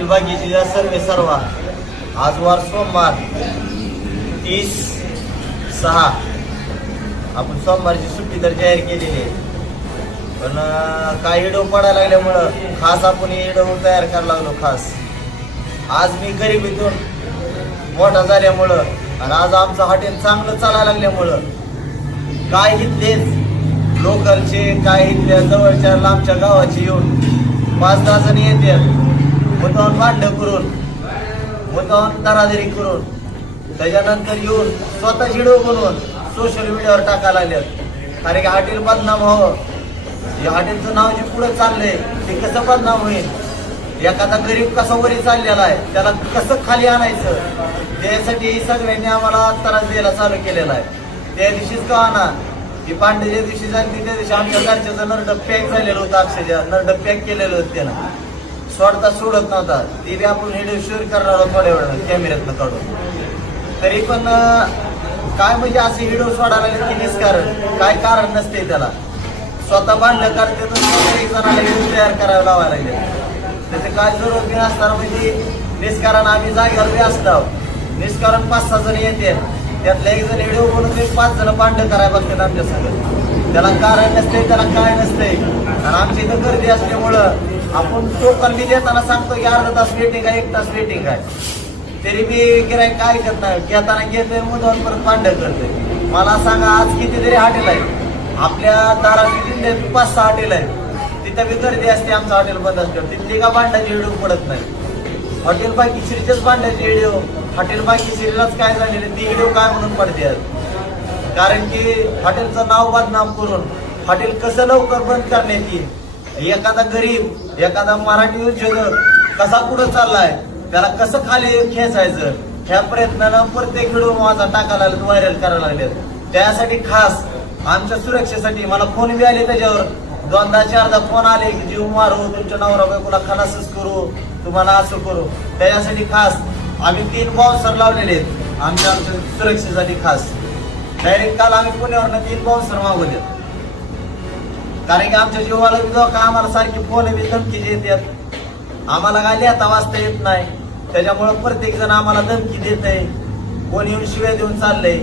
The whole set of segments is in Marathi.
हॉटेल भाग्यश्री सर्वा आज वार सोमवार 30/6 आपण सोमवारची सुट्टी तर जाहीर केलेली आहे. पण काही व्हिडिओ पडायला लागल्यामुळं खास आपण व्हिडिओ तयार करायला लागलो. खास आज मी गरिबीतून मोठा झाल्यामुळं आणि आज आमचं हॉटेल चांगलं चालायला लागल्यामुळं काय इथलेच लोकलचे काय इथल्या जवळच्या लांबच्या गावाचे येऊन 5-10 जण येतात, मुद्दाम भांडण करून मुद्दाम दरादरी करून त्याच्यानंतर येऊन स्वतःच व्हिडिओ बनवून सोशल मीडियावर टाकायला लागल्यात. कारण की हॉटेल बदनाम व्हावं, या हॉटेलचं नाव जे पुढे चाललंय ते कसं बदनाम होईल, एखादा गरीब कसा वरी चाललेला आहे त्याला कसं खाली आणायचं, त्यासाठी सगळ्यांनी आम्हाला त्रास द्यायला चालू केलेला आहे. त्या दिवशीच का ना की पांडे ज्या दिवशी झाली त्या दिवशी आमच्या घरच्याचं नरड पॅक झालेलं होतं, अक्षरशः नरड पॅक केलेलं होतं त्यानं, सोडता सोडत नव्हता. ते बी आपण व्हिडिओ शेअर करणार आहोत थोड्या वेळानं कॅमेऱ्यातनं काढून. तरी पण काय म्हणजे असे व्हिडिओ सोडायला लागले की निष्कारण काय कारण नसते त्याला, स्वतः बांधलं करते तर एक जणाला व्हिडिओ तयार करायला लावायला लागले. त्याचे काय जरूर बी असणार म्हणजे निष्कारण आम्ही जागेवर बी असतो, निष्कारण 5-6 जण येते, त्यातल्या एक जण व्हिडिओ बनवून 5 जण भांडण करायला बघतात आमच्या संग. त्याला कारण नसते, त्याला काय नसते. आणि आमची इथं गर्दी असल्यामुळं आपण टोकन बी देताना सांगतो की अर्धा तास वेटिंग आहे, 1 तास वेटिंग आहे, तरी बी गिराईक काय ऐकत नाही. घेताना घेतोय मुद्दाम परत भांडण करतोय. मला सांगा आज कितीतरी हॉटेल आहे आपल्या धाराशिव जिल्ह्यात 5-6 हॉटेल आहेत, तिथं बी गर्दी असते, आमचं हॉटेल बंद असतं, तिथली का भांड्याची व्हिडिओ पडत नाही. हॉटेल भाग्यश्रीच्याच भांड्याची व्हिडिओ, हॉटेल भाग्यश्रीलाच काय झालेले ती व्हिडिओ काय म्हणून पडते. कारण की हॉटेलचं नाव बदनाम करून हॉटेल कसं लवकर बंद करण्यात येईल, एखादा गरीब एखादा मराठी उद्योजक कसा पुढे चाललाय त्याला कसं खाली खेचायचं, ह्या प्रयत्नानं प्रत्येक व्हिडिओ माझा टाकायला लागले, व्हायरल करायला लागले. त्यासाठी खास आमच्या सुरक्षेसाठी मला फोन बी आले, त्याच्यावर 2दा-4दा फोन आले की जीव मारू, तुमच्या नवरा बायकोला खलासच करू, तुम्हाला असं करू. त्याच्यासाठी खास आम्ही 3 बाउन्सर लावलेले आहेत आमच्या सुरक्षेसाठी. खास डायरेक्ट काल आम्ही पुण्यावरनं 3 बाउन्सर मागवले, कारण की आमच्या जीवाला धोका. आम्हाला सारखी फोन बी धमकी देतात, आम्हाला काय लिहिता वाचता येत नाही, त्याच्यामुळं प्रत्येक जण आम्हाला धमकी देत आहे, कोण येऊन शिव्या देऊन चाललंय.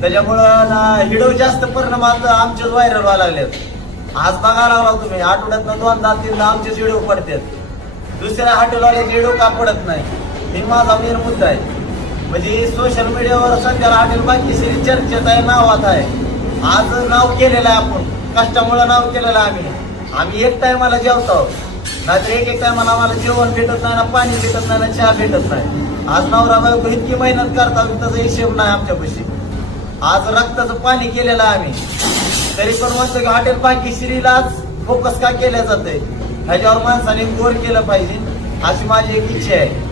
त्याच्यामुळं व्हिडिओ जास्त परिणामात आमचेच व्हायरल व्हायला लागलेत. आज बघायला लागला तुम्ही आठवड्यातनं 2-3दा आमचेच व्हिडिओ पडतात, दुसऱ्या हॉटेलवाले व्हिडिओ का पडत नाही, ही माझा मेन मुद्दा आहे. म्हणजे सोशल मीडियावर सध्याला हॉटेल भाग्यश्री चर्चेत आहे, नावात आहे. आज नाव केलेलं आहे, आपण कष्टामुळे नाव केलेलं आहे. आम्ही एक टायमाला जेवतो, नाहीतर एक टायमाला आम्हाला जेवण भेटत नाही ना, पाणी भेटत नाही ना, चहा भेटत नाही. आज नवरा बायको इतकी मेहनत करतात त्याचा हिशेब नाही आमच्यापाशी. आज रक्ताचं पाणी केलेलं आहे आम्ही, तरी पण म्हणतो की हॉटेल भाग्यश्रीलाच फोकस का केलं जातंय, ह्याच्यावर माणसाने गोर केलं पाहिजे, अशी माझी एक इच्छा आहे.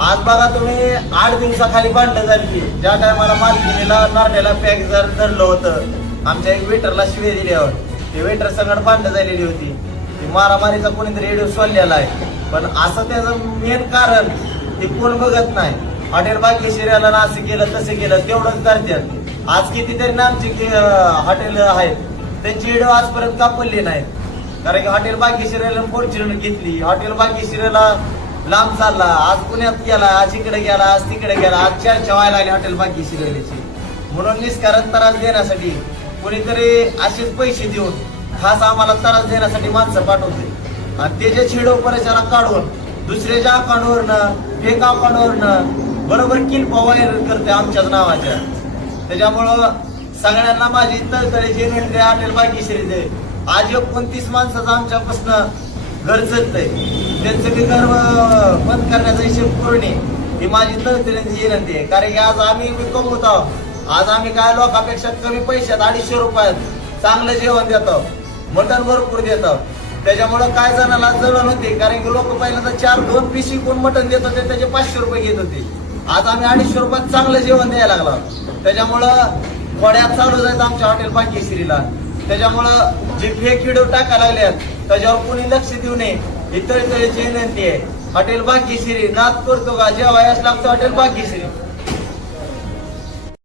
आज बघा तुम्ही 8 दिवसाखाली भांडणं झाली. ज्या टायमाला मालकीला नारड्याला पॅक धरलं होतं, आमच्या एक वेटरला शिवे दिल्यावर ते वेटर सगळं भांडणं झालेली होती. मारामारीचा कोणीतरी व्हिडिओ सोडलेला आहे, पण असं त्याचं मेन कारण ते कोण बघत नाही. हॉटेल भाग्यश्रीला ना असं केलं तसं केलं तेवढंच करतात. आज कितीतरी नामची हॉटेल आहेत, त्यांची व्हिडिओ आजपर्यंत कापडली नाही, कारण की हॉटेल भाग्यश्रीला फॉर्च्युनर घेतली, हॉटेल भाग्यश्रीला लांब चालला, आज पुण्यात गेला, आज इकडे गेला, आज तिकडे गेला, आज चर्चा व्हायला लागली हॉटेल भाग्यश्रीची. म्हणून निष्कारण त्रास देण्यासाठी कोणीतरी असेच पैसे देऊन खास आम्हाला त्रास देण्यासाठी माणसं पाठवते, आणि त्याच्याच व्हिडिओ परिचयाला काढून दुसऱ्याच्या अकाउंटवरनं फेक अकाउंटवरनं बरोबर किल्पा व्हायरल करते आमच्याच नावाच्या. त्याच्यामुळं सगळ्यांना माझी तळतळीची विनंती हॉटेल भाग्यश्रीचे. आज 29 माणसाचं आमच्यापासून घर चालतंय, त्यांचं बी घर बंद करण्याचा हिशेब करून ही माझी तळतळीची विनंती आहे. कारण की आज आम्ही कमवत आहोत, आज आम्ही काय लोकांपेक्षा कमी पैशात 250 रुपयात चांगलं जेवण देतो, मटण भरपूर देतो. त्याच्यामुळं काय जणाला जळण होते, कारण की लोक पहिल्यांदा 2 पिशी कोण मटण देत होते त्याचे 500 रुपये घेत होते. आज आम्ही 250 रुपयात चांगलं जेवण द्यायला लागलो. त्याच्यामुळं खोड्यात चालू जायचं आमच्या हॉटेल भाग्यश्रीला. त्याच्यामुळं जे फेक व्हिडिओ टाकायला लागल्यात त्याच्यावर कोणी लक्ष देऊ नये, ही तळतळीची विनंती आहे. हॉटेल भाग्यश्री नाद करतो का जेव्हा लागतो हॉटेल भाग्यश्री.